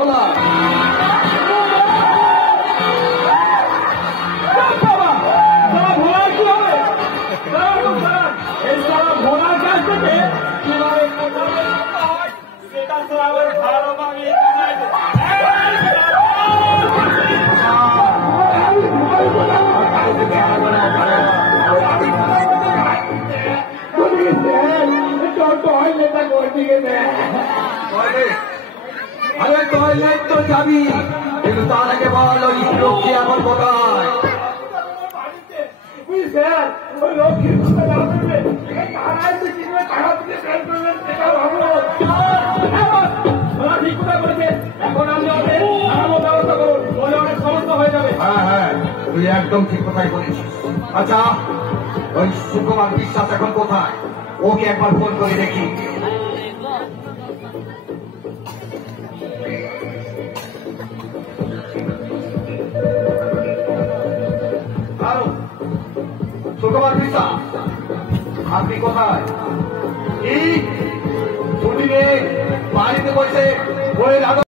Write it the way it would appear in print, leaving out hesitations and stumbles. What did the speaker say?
খোলা। আরে টয়লেট তো যাবি, কিন্তু তার আগে বল ওই লোকটি এখন কোথায়? হ্যাঁ হ্যাঁ, তুই একদম ঠিক কথাই বলেছিস। আচ্ছা, ওই সুকুমার বিশ্বাস এখন কোথায়? ওকে একবার ফোন করে দেখি। সুকুমার বিশ্বাস, আপনি কোথায়? এই ছুটি নেই, বাড়িতে বসে